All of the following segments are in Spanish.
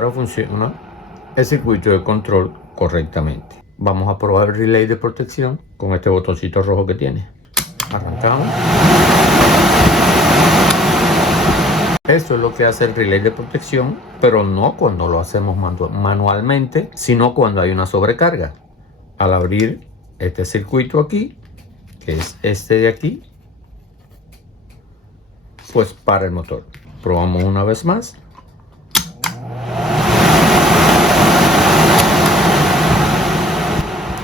ahora funciona el circuito de control correctamente. Vamos a probar el relay de protección con este botoncito rojo que tiene. Arrancamos. Esto es lo que hace el relay de protección, pero no cuando lo hacemos manualmente, sino cuando hay una sobrecarga. Al abrir este circuito aquí, que es este de aquí, pues para el motor. Probamos una vez más.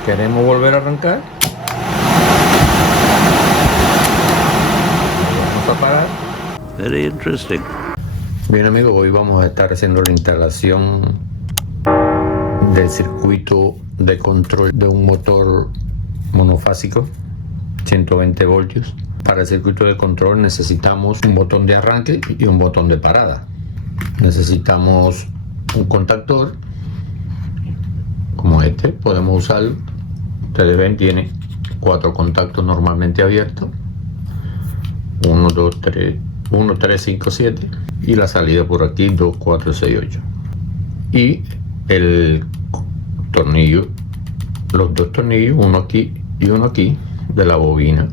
Queremos volver a arrancar. Vamos a parar. Very interesting. Bien amigos, hoy vamos a estar haciendo la instalación del circuito de control de un motor monofásico 120 voltios. Para el circuito de control necesitamos un botón de arranque y un botón de parada. Necesitamos un contactor como este, podemos usarlo. Ustedes ven, tiene 4 contactos normalmente abiertos. 1, 2, 3, 1, 3, 5, 7. Y la salida por aquí, 2, 4, 6, 8. Y el tornillo, los 2 tornillos, uno aquí y uno aquí, de la bobina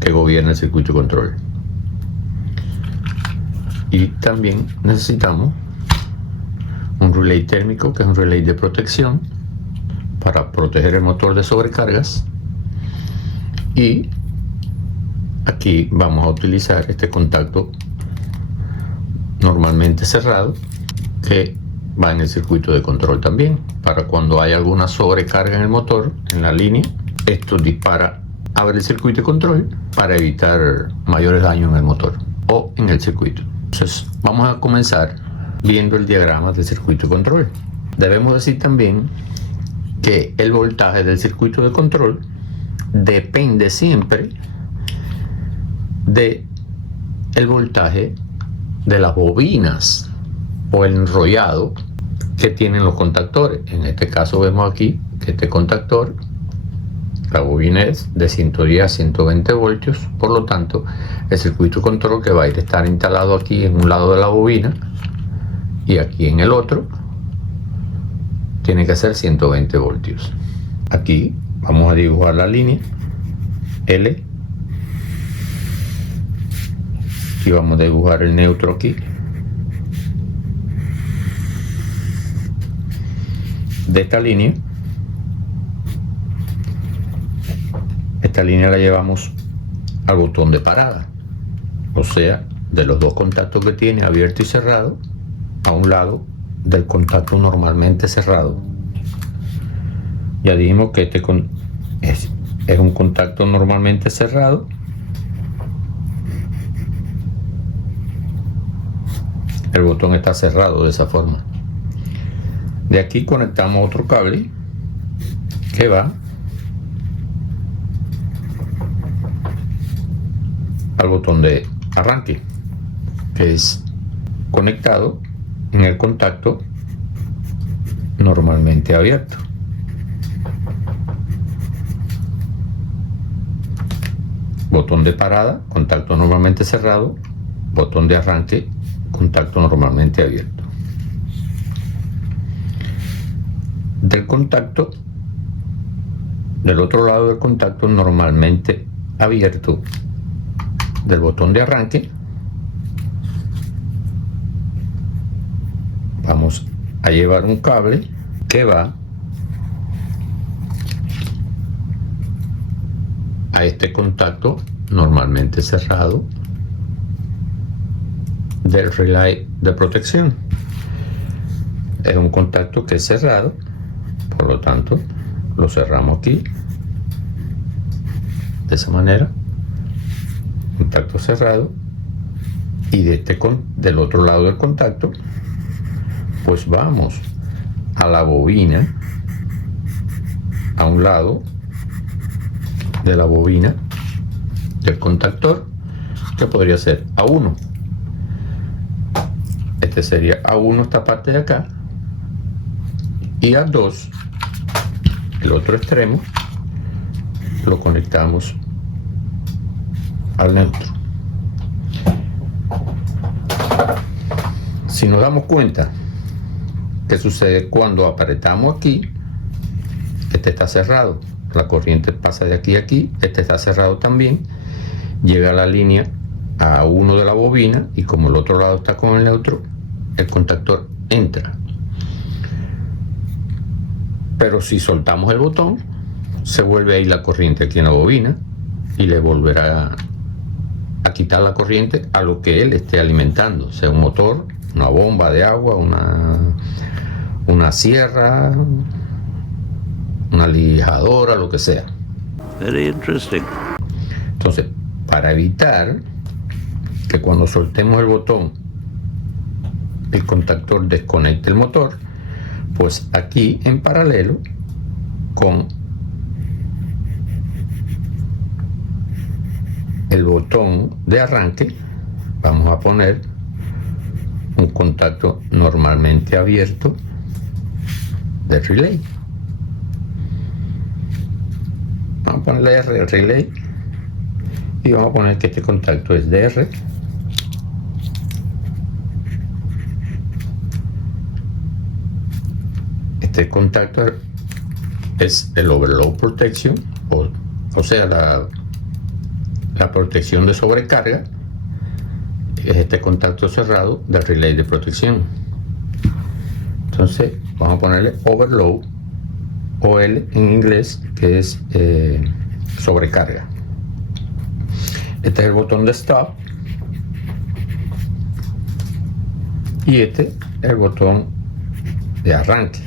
que gobierna el circuito de control. Y también necesitamos un relay térmico, que es un relay de protección para proteger el motor de sobrecargas. Y aquí vamos a utilizar este contacto normalmente cerrado que va en el circuito de control también, para cuando hay alguna sobrecarga en el motor, en la línea, esto dispara, abre el circuito de control para evitar mayores daños en el motor o en el circuito. Entonces vamos a comenzar viendo el diagrama del circuito de control. Debemos decir también que el voltaje del circuito de control depende siempre de el voltaje de las bobinas o el enrollado que tienen los contactores. En este caso vemos aquí que este contactor, la bobina es de 110 a 120 voltios, por lo tanto el circuito de control que va a estar instalado aquí en un lado de la bobina y aquí en el otro tiene que ser 120 voltios. Aquí vamos a dibujar la línea L y vamos a dibujar el neutro aquí. De esta línea la llevamos al botón de parada, o sea, de los 2 contactos que tiene abierto y cerrado, a un lado del contacto normalmente cerrado. Ya dijimos que este es un contacto normalmente cerrado. El botón está cerrado de esa forma. De aquí conectamos otro cable que va al botón de arranque, que es conectado en el contacto normalmente abierto. Botón de parada, contacto normalmente cerrado. Botón de arranque, contacto normalmente abierto. Del contacto, del otro lado del contacto normalmente abierto, del botón de arranque, vamos a llevar un cable que va a este contacto normalmente cerrado del relay de protección. Es un contacto que es cerrado, por lo tanto lo cerramos aquí de esa manera, contacto cerrado. Y del otro lado del contacto pues vamos a la bobina, a un lado de la bobina del contactor, que podría ser A1. Este sería A1, esta parte de acá, y A2, el otro extremo, lo conectamos al neutro. Si nos damos cuenta, ¿Qué sucede cuando apretamos aquí? Este está cerrado, la corriente pasa de aquí a aquí, este está cerrado también, llega a la línea A1 de la bobina y como el otro lado está con el neutro, el contactor entra. Pero si soltamos el botón, se vuelve a ir la corriente aquí en la bobina y le volverá a quitar la corriente a lo que él esté alimentando, sea un motor, una bomba de agua, una sierra, una lijadora, lo que sea. Very interesting. Entonces, para evitar que cuando soltemos el botón el contactor desconecte el motor, pues aquí en paralelo con el botón de arranque vamos a poner un contacto normalmente abierto del relay. Vamos a ponerle R relay y vamos a poner que este contacto es de R. Este contacto es el overload protection, o sea, la protección de sobrecarga. Es este contacto cerrado del relay de protección. Entonces vamos a ponerle overload, OL en inglés, que es sobrecarga. Este es el botón de stop y este es el botón de arranque.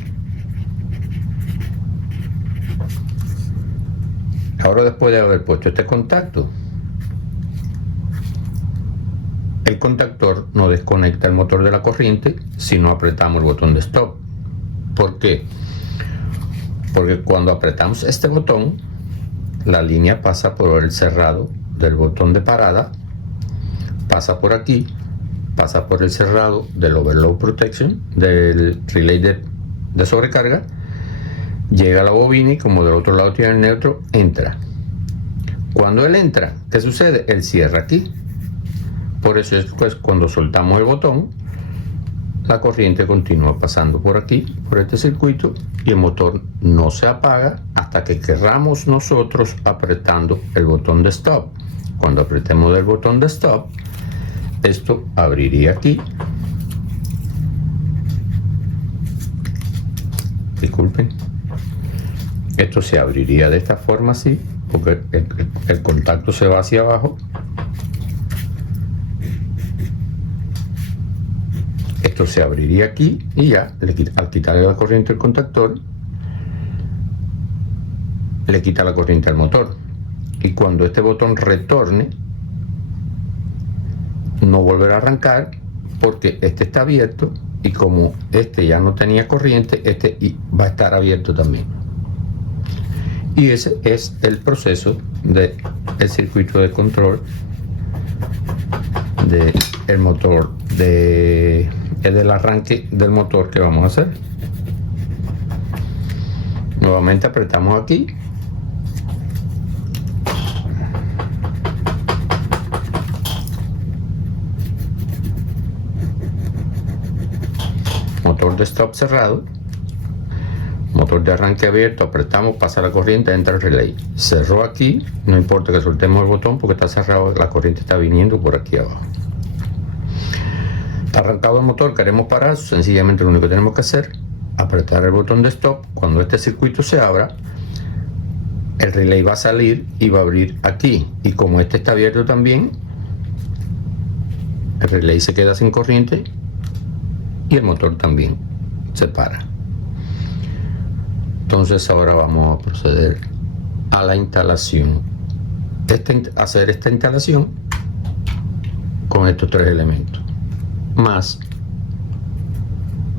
Ahora, después de haber puesto este contacto, el contactor no desconecta el motor de la corriente si no apretamos el botón de stop. ¿Por qué? Porque cuando apretamos este botón, la línea pasa por el cerrado del botón de parada, pasa por aquí, pasa por el cerrado del overload protection, del relay de sobrecarga, llega a la bobina y como del otro lado tiene el neutro, entra. Cuando él entra, ¿qué sucede? Él cierra aquí. Por eso es pues cuando soltamos el botón, la corriente continúa pasando por aquí, por este circuito, y el motor no se apaga hasta que querramos nosotros apretando el botón de stop. Cuando apretemos el botón de stop, esto abriría aquí. Disculpen. Esto se abriría de esta forma así, porque el contacto se va hacia abajo. Esto se abriría aquí y ya, al quitarle la corriente al contactor, le quita la corriente al motor. Y cuando este botón retorne, no volverá a arrancar porque este está abierto y como este ya no tenía corriente, este va a estar abierto también. Y ese es el proceso del circuito de control del motor, del arranque del motor que vamos a hacer. Nuevamente apretamos aquí. Motor de stop cerrado. Motor de arranque abierto, apretamos, pasa la corriente, entra el relay. Cerró aquí, no importa que soltemos el botón porque está cerrado, la corriente está viniendo por aquí abajo. Está arrancado el motor, queremos parar, sencillamente lo único que tenemos que hacer, apretar el botón de stop. Cuando este circuito se abra, el relay va a salir y va a abrir aquí. Y como este está abierto también, el relay se queda sin corriente y el motor también se para. Entonces ahora vamos a proceder a la instalación. Hacer esta instalación con estos tres elementos, más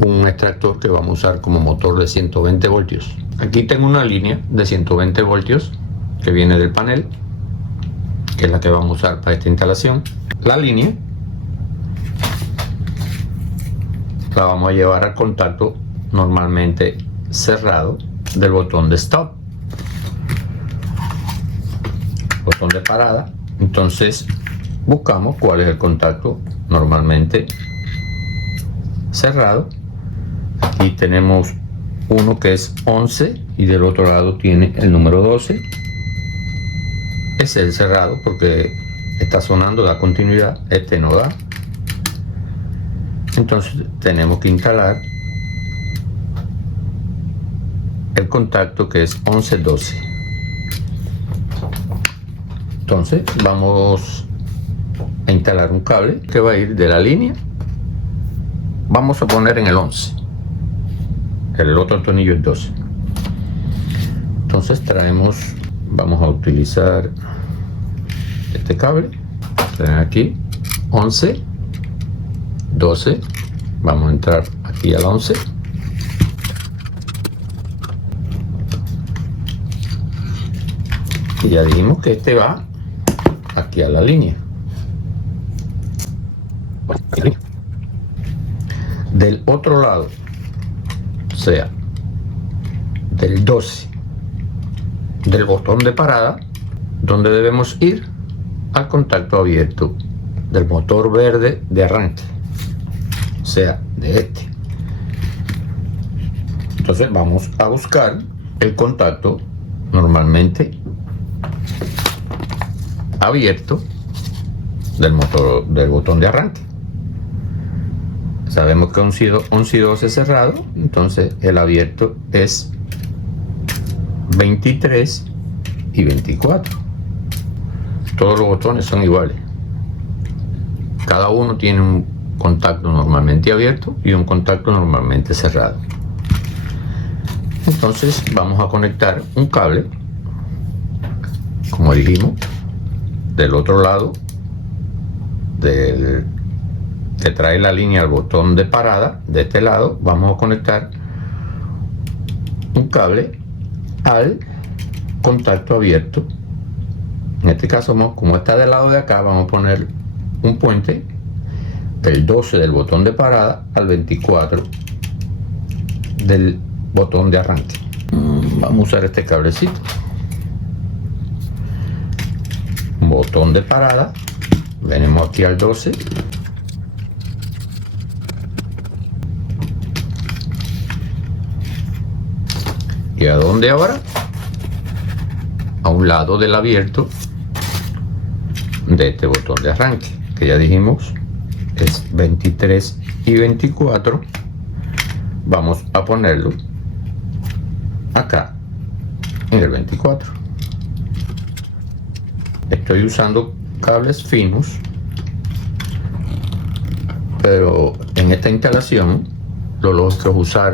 un extractor que vamos a usar como motor de 120 voltios. Aquí tengo una línea de 120 voltios que viene del panel, que es la que vamos a usar para esta instalación. La línea la vamos a llevar al contacto normalmente cerrado del botón de stop, botón de parada. Entonces buscamos cuál es el contacto normalmente cerrado aquí tenemos uno que es 11 y del otro lado tiene el número 12. Es el cerrado porque está sonando, da continuidad, este no da. Entonces tenemos que instalar el contacto que es 11-12. Entonces vamos a instalar un cable que va a ir de la línea. Vamos a poner en el 11. El otro tornillo es 12. Entonces traemos, vamos a utilizar este cable. Traen aquí 11, 12. Vamos a entrar aquí al 11. Y ya dijimos que este va aquí a la línea. Del otro lado, o sea, del 12, del botón de parada, donde debemos ir al contacto abierto del motor verde de arranque, o sea, de este. Entonces vamos a buscar el contacto normalmente abierto del motor, del botón de arranque. Sabemos que 11 y 12 es cerrado, entonces el abierto es 23 y 24. Todos los botones son iguales. Cada uno tiene un contacto normalmente abierto y un contacto normalmente cerrado. Entonces vamos a conectar un cable, como dijimos, del otro lado que trae la línea al botón de parada. De este lado vamos a conectar un cable al contacto abierto. En este caso, como está del lado de acá, vamos a poner un puente del 12 del botón de parada al 24 del botón de arranque. Vamos a usar este cablecito. Botón de parada, venimos aquí al 12. ¿Y a dónde ahora? A un lado del abierto de este botón de arranque, que ya dijimos es 23 y 24. Vamos a ponerlo acá en el 24. Estoy usando cables finos, pero en esta instalación lo lógico es usar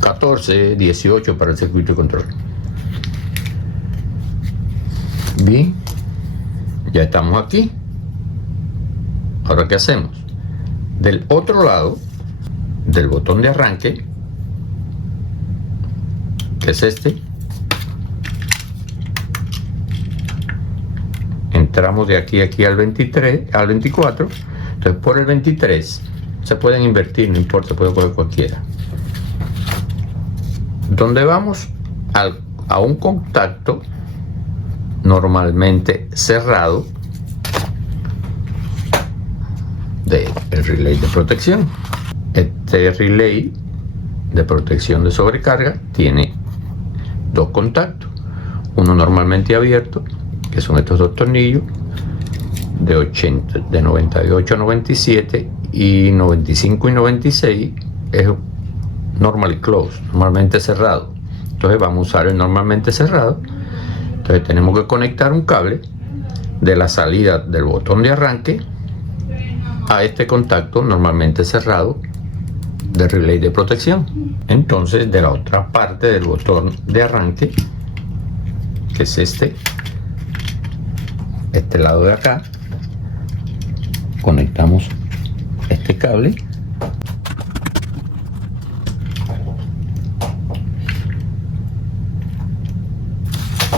14, 18 para el circuito de control. Bien, ya estamos aquí. Ahora, ¿qué hacemos? Del otro lado del botón de arranque, que es este, entramos de aquí a aquí al 23, al 24. Entonces por el 23 se pueden invertir, no importa, puede coger cualquiera. Donde vamos a un contacto normalmente cerrado del relay de protección. Este relay de protección de sobrecarga tiene dos contactos, uno normalmente abierto, que son estos dos tornillos de 98 a 97, y 95 y 96 es normally closed, normalmente cerrado. Entonces vamos a usar el normalmente cerrado. Entonces tenemos que conectar un cable de la salida del botón de arranque a este contacto normalmente cerrado del relay de protección. Entonces de la otra parte del botón de arranque, que es este lado de acá, conectamos este cable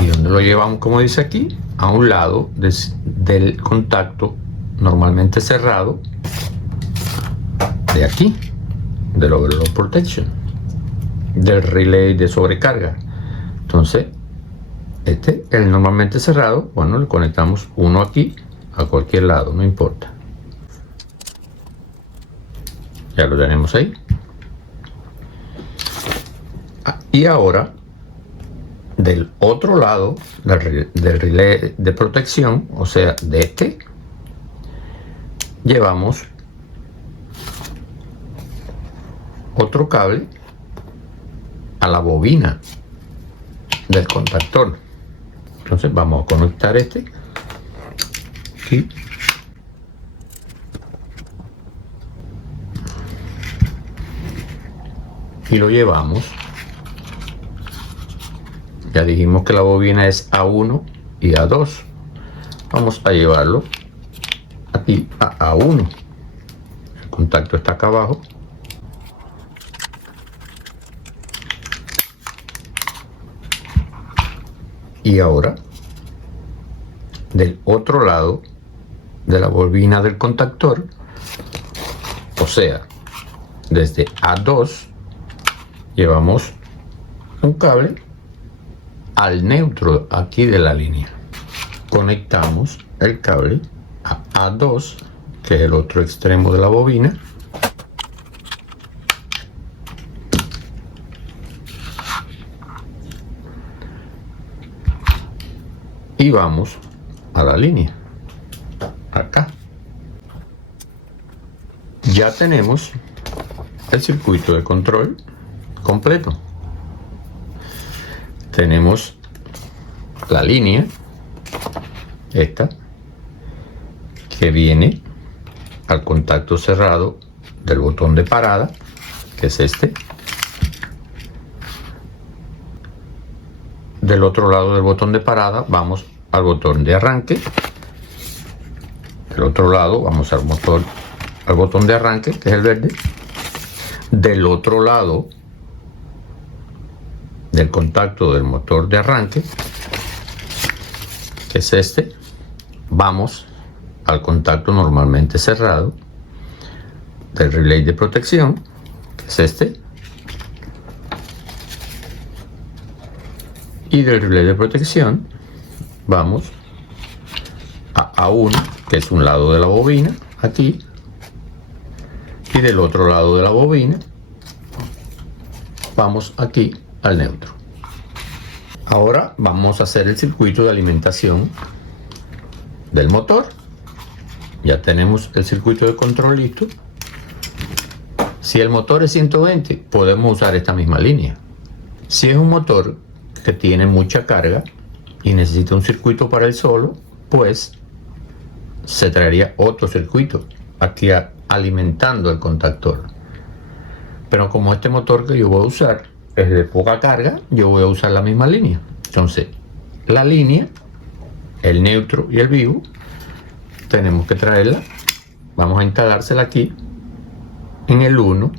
y donde lo llevamos, como dice aquí, a un lado del contacto normalmente cerrado de aquí, del overload protection, del relay de sobrecarga. Entonces el normalmente cerrado, bueno, le conectamos uno aquí a cualquier lado, no importa. Ya lo tenemos ahí. Y ahora, del otro lado del relé de protección, o sea, de este, llevamos otro cable a la bobina del contactor. Entonces vamos a conectar este aquí y lo llevamos. Ya dijimos que la bobina es A1 y A2. Vamos a llevarlo aquí a A1. El contacto está acá abajo. Y ahora, del otro lado de la bobina del contactor, o sea, desde A2, llevamos un cable al neutro aquí de la línea. Conectamos el cable a A2, que es el otro extremo de la bobina, y vamos a la línea acá. Ya tenemos el circuito de control completo. Tenemos la línea esta que viene al contacto cerrado del botón de parada, que es este. Del otro lado del botón de parada vamos al botón de arranque. Del otro lado vamos al botón de arranque, que es el verde. Del otro lado del contacto del motor de arranque, que es este, vamos al contacto normalmente cerrado del relay de protección, que es este, y del relay de protección vamos a A1, que es un lado de la bobina aquí, y del otro lado de la bobina vamos aquí al neutro. Ahora vamos a hacer el circuito de alimentación del motor. Ya tenemos el circuito de control listo. Si el motor es 120, podemos usar esta misma línea. Si es un motor que tiene mucha carga y necesita un circuito para él solo, pues se traería otro circuito aquí alimentando el contactor. Pero como este motor que yo voy a usar es de poca carga, yo voy a usar la misma línea. Entonces, la línea, el neutro y el vivo, tenemos que traerla. Vamos a instalársela aquí en el 1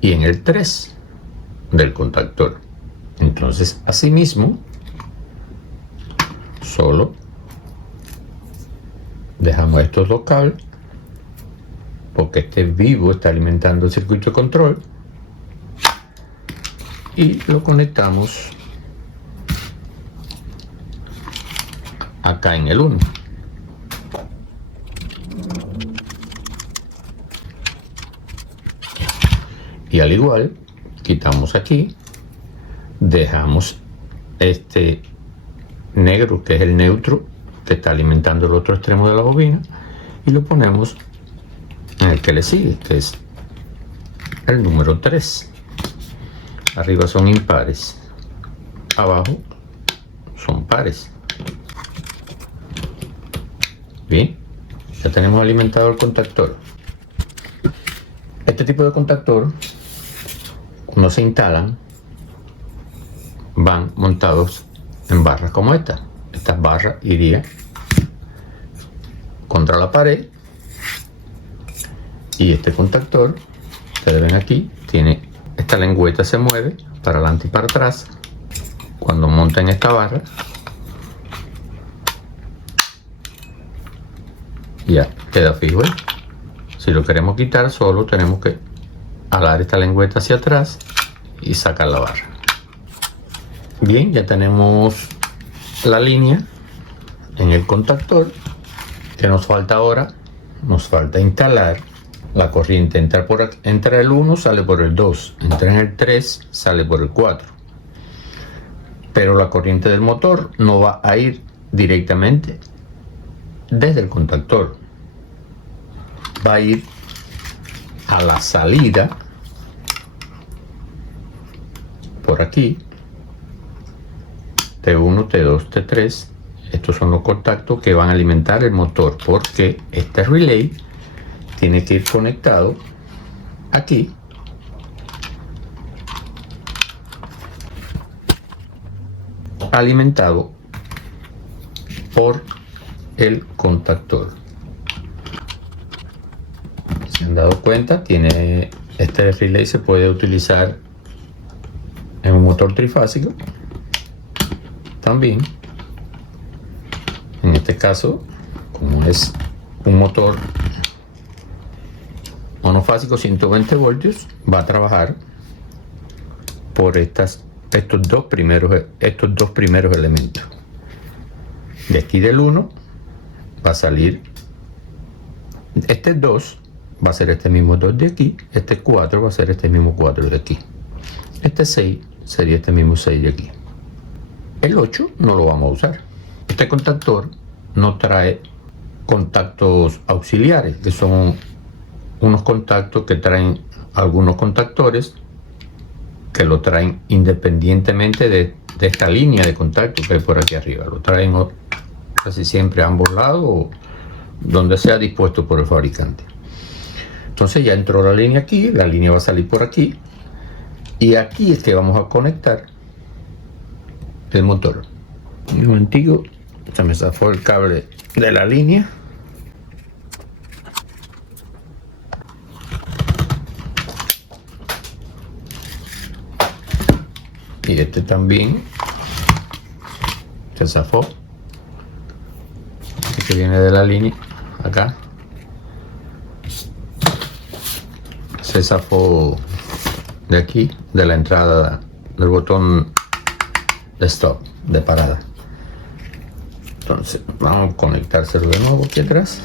y en el 3 del contactor. Entonces, asimismo, solo dejamos estos dos cables, porque este vivo está alimentando el circuito de control, y lo conectamos acá en el 1. Y al igual, quitamos aquí, dejamos este negro, que es el neutro, que está alimentando el otro extremo de la bobina, y lo ponemos en el que le sigue, que es el número 3. Arriba son impares, abajo son pares. Bien, ya tenemos alimentado el contactor. Este tipo de contactor, cuando se instalan, van montados en barras como esta. Estas barras irían contra la pared, y este contactor, ustedes ven aquí, tiene esta lengüeta, se mueve para adelante y para atrás. Cuando montan esta barra, ya queda fijo ahí. Si lo queremos quitar, solo tenemos que alar esta lengüeta hacia atrás y sacar la barra. Bien, ya tenemos la línea en el contactor. Que nos falta ahora? Nos falta instalar la corriente. Entra el 1, sale por el 2. Entra en el 3, sale por el 4. pero la corriente del motor no va a ir directamente desde el contactor, va a ir a la salida por aquí, T1, T2, T3. Estos son los contactos que van a alimentar el motor, porque este relay tiene que ir conectado aquí alimentado por el contactor. Si han dado cuenta, tiene este relay, se puede utilizar en un motor trifásico también. En este caso, como es un motor monofásico 120 voltios, va a trabajar por estos dos primeros elementos. De aquí del 1 va a salir este 2, va a ser este mismo 2 de aquí, este 4 va a ser este mismo 4 de aquí, este 6 sería este mismo 6 de aquí. El 8 no lo vamos a usar. Este contactor no trae contactos auxiliares, que son unos contactos que traen algunos contactores que lo traen independientemente de esta línea de contacto que hay por aquí arriba. Lo traen casi siempre a ambos lados o donde sea dispuesto por el fabricante. Entonces ya entró la línea aquí, la línea va a salir por aquí y aquí es que vamos a conectar el motor. Un momentico, se me zafó el cable de la línea. Y este también se zafó. Este que viene de la línea, acá. Se zafó de aquí, de la entrada del botón de stop, de parada. Entonces vamos a conectárselo de nuevo aquí atrás,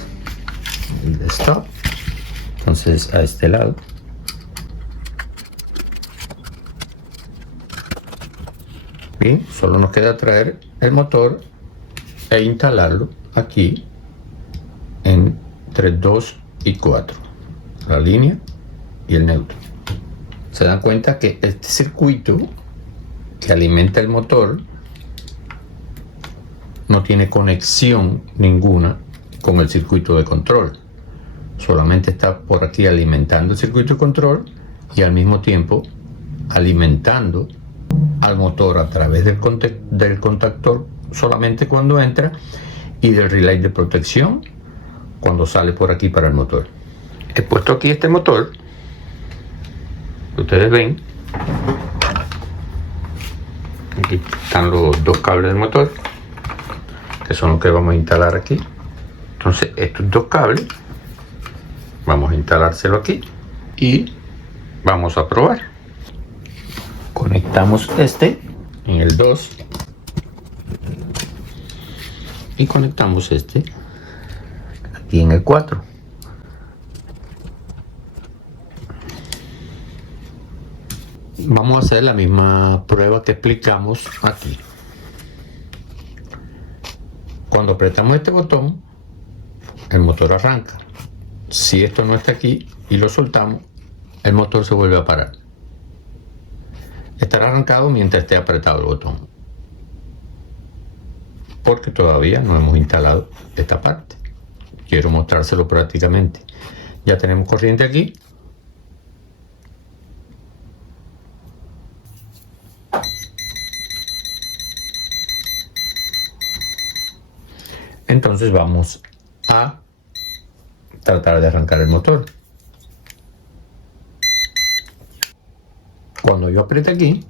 el de stop. Entonces a este lado. Bien, solo nos queda traer el motor e instalarlo aquí entre 2 y 4, la línea y el neutro. Se dan cuenta que este circuito que alimenta el motor no tiene conexión ninguna con el circuito de control, solamente está por aquí alimentando el circuito de control y al mismo tiempo alimentando al motor a través del contactor solamente cuando entra y del relay de protección cuando sale por aquí para el motor. He puesto aquí este motor, ustedes ven, aquí están los dos cables del motor que son los que vamos a instalar aquí. Entonces estos dos cables vamos a instalárselo aquí y vamos a probar. Conectamos este en el 2 y conectamos este aquí en el 4. Vamos a hacer la misma prueba que explicamos aquí. Cuando apretamos este botón, el motor arranca. Si esto no está aquí y lo soltamos, el motor se vuelve a parar. Estará arrancado mientras esté apretado el botón, porque todavía no hemos instalado esta parte. Quiero mostrárselo prácticamente. Ya tenemos corriente aquí. Entonces vamos a tratar de arrancar el motor. Cuando yo apriete aquí,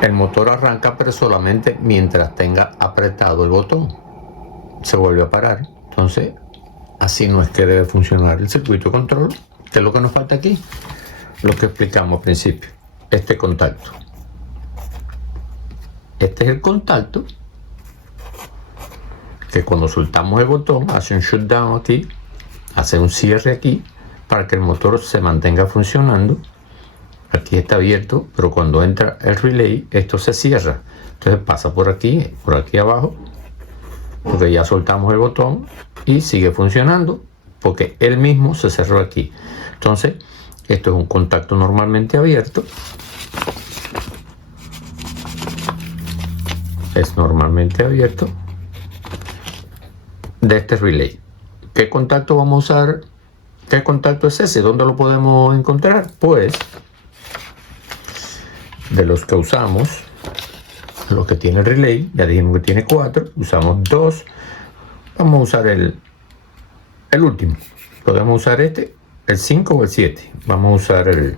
el motor arranca, pero solamente mientras tenga apretado el botón. Se vuelve a parar. Entonces así no es que debe funcionar el circuito de control. ¿Qué es lo que nos falta aquí? Lo que explicamos al principio. Este contacto este es el contacto que cuando soltamos el botón hace un shutdown aquí, hace un cierre aquí para que el motor se mantenga funcionando. Aquí está abierto, pero cuando entra el relay esto se cierra, entonces pasa por aquí abajo, porque ya soltamos el botón y sigue funcionando porque él mismo se cerró aquí. Entonces esto es un contacto normalmente abierto, es normalmente abierto de este relay. ¿Qué contacto vamos a usar? ¿Qué contacto es ese? ¿Dónde lo podemos encontrar? Pues de los que usamos, los que tiene el relay, ya dijimos que tiene 4, usamos 2, vamos a usar el último. Podemos usar este, el 5 o el 7. Vamos a usar el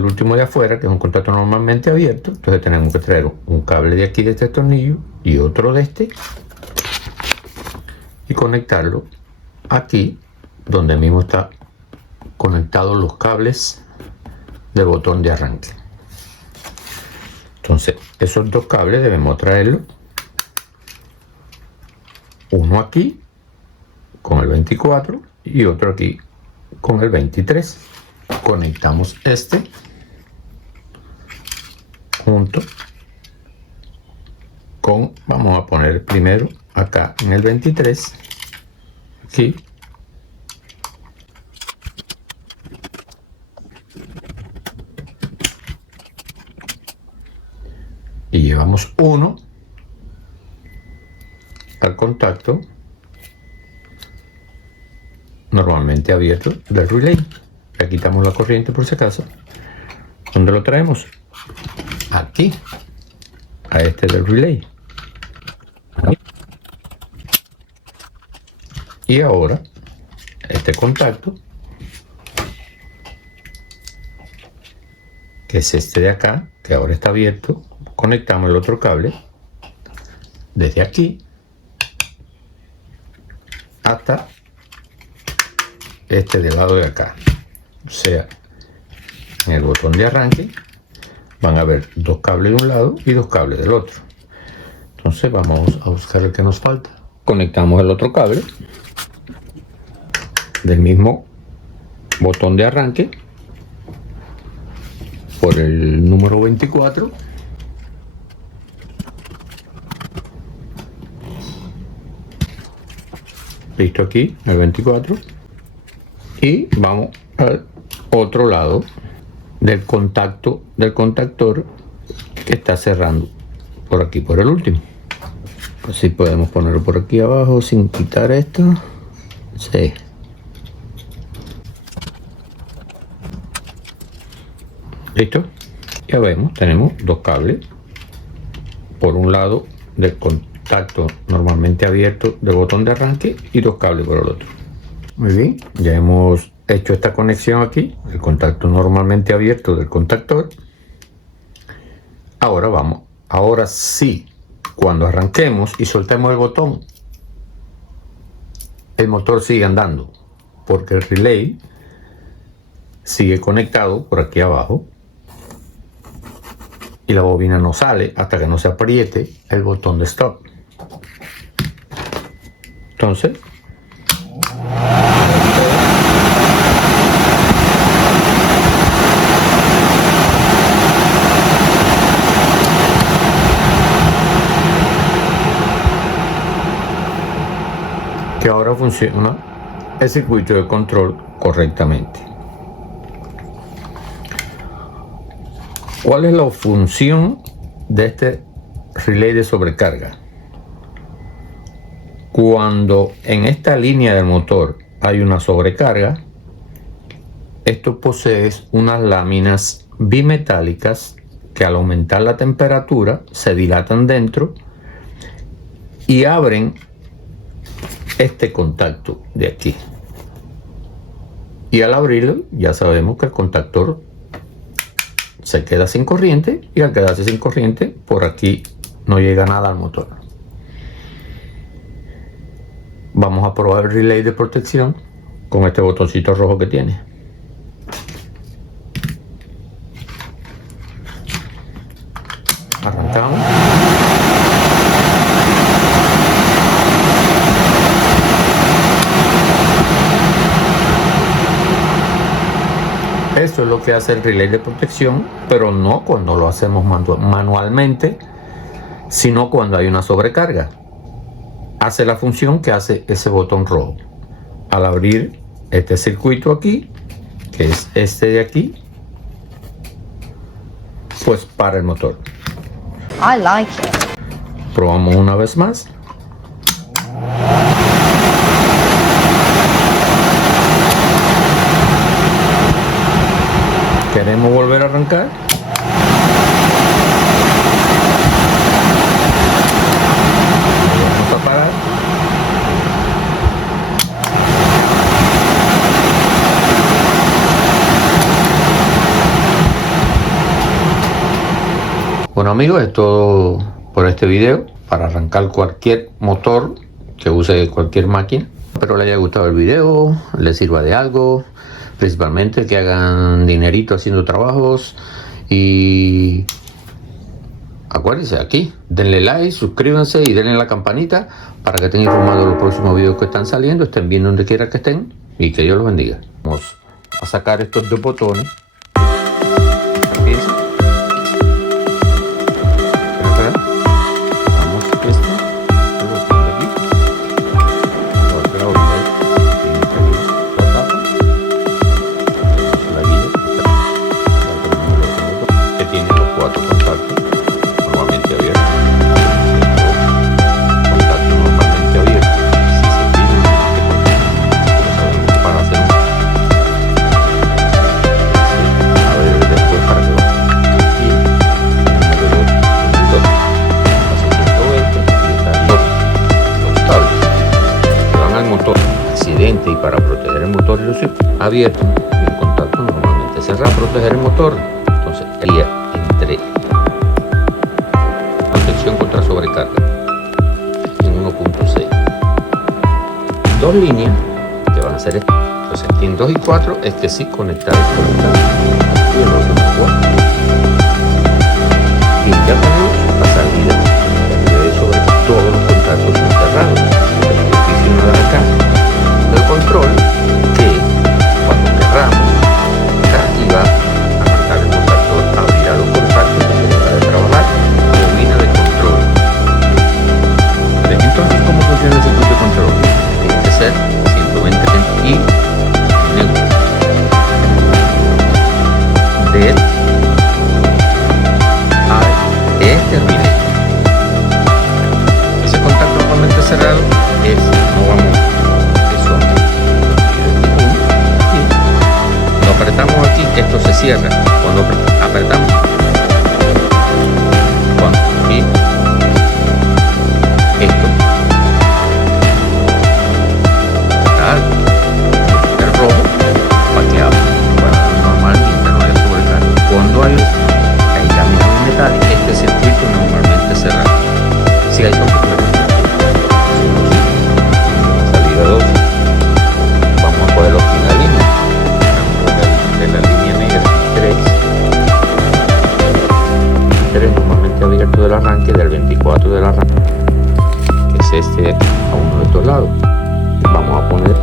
último de afuera, que es un contacto normalmente abierto. Entonces tenemos que traer un cable de aquí de este tornillo y otro de este y conectarlo aquí donde mismo está conectados los cables del botón de arranque. Entonces esos dos cables debemos traerlo, uno aquí con el 24 y otro aquí con el 23. Conectamos este junto con, vamos a poner primero acá en el 23 aquí, y llevamos uno al contacto normalmente abierto del relay. Le quitamos la corriente por si acaso. ¿Dónde lo traemos? Aquí, a este del relay. Y ahora este contacto, que es este de acá, que ahora está abierto, conectamos el otro cable desde aquí hasta este del lado de acá, o sea, en el botón de arranque van a haber dos cables de un lado y dos cables del otro. Entonces vamos a buscar el que nos falta. Conectamos el otro cable del mismo botón de arranque por el número 24. Listo, aquí el 24. Y vamos al otro lado del contacto del contactor que está cerrando por aquí, por el último. Así podemos ponerlo por aquí abajo sin quitar esto. Sí. Listo. Ya vemos, tenemos dos cables por un lado del contacto normalmente abierto del botón de arranque y dos cables por el otro. Muy bien, ya hemos hecho esta conexión aquí, el contacto normalmente abierto del contactor. Ahora sí, cuando arranquemos y soltemos el botón, el motor sigue andando porque el relay sigue conectado por aquí abajo y la bobina no sale hasta que no se apriete el botón de stop. Entonces que ahora funciona el circuito de control correctamente. ¿Cuál es la función de este relay de sobrecarga? Cuando en esta línea del motor hay una sobrecarga, esto posee unas láminas bimetálicas que al aumentar la temperatura se dilatan dentro y abren este contacto de aquí. Y al abrirlo ya sabemos que el contactor se queda sin corriente, y al quedarse sin corriente por aquí no llega nada al motor. Vamos a probar el relay de protección con este botoncito rojo que tiene. Arrancamos. Esto es lo que hace el relay de protección, pero no cuando lo hacemos manualmente, sino cuando hay una sobrecarga. Hace la función que hace ese botón rojo. Al abrir este circuito aquí, que es este de aquí, pues para el motor. I like it. Probamos una vez más. Queremos volver a arrancar. Vamos a parar. Bueno amigos, es todo por este video. Para arrancar cualquier motor que use cualquier máquina. Espero les haya gustado el video, les sirva de algo. Principalmente que hagan dinerito haciendo trabajos. Y acuérdense aquí, denle like, suscríbanse y denle la campanita para que estén informados de los próximos videos que están saliendo. Estén bien donde quiera que estén y que Dios los bendiga. Vamos a sacar estos dos botones. Aquí. Y para proteger el motor y los abiertos y el contacto normalmente cerrado, proteger el motor. Entonces el día entre protección contra sobrecarga en 1.6, dos líneas que van a ser esto. Entonces aquí en 2 y 4 es que sí conectar y el otro 4 y ya tenemos la salida sobre todos los contactos cerrados. Acá el control que cuando cerramos aquí va a marcar el contacto, abrirá los contactos que se deja de trabajar, bobina de control. Entonces, ¿cómo funciona el circuito de control? Tiene que ser 120 y neutro de a este relay. Ese contacto normalmente cerrado es no vamos. Apretamos aquí, esto se cierra. Cuando apretamos, aquí, esto está alto, el rojo paqueado para normalmente no haya sobrecarga. Cuando hay láminas de metal, este circuito normalmente cerrado. Si hay sobrecarga, salida 2, vamos a poner aquí una línea. De la línea negra 3 normalmente abierto del arranque, del 24 del arranque, que es este a uno de estos lados. Vamos a poner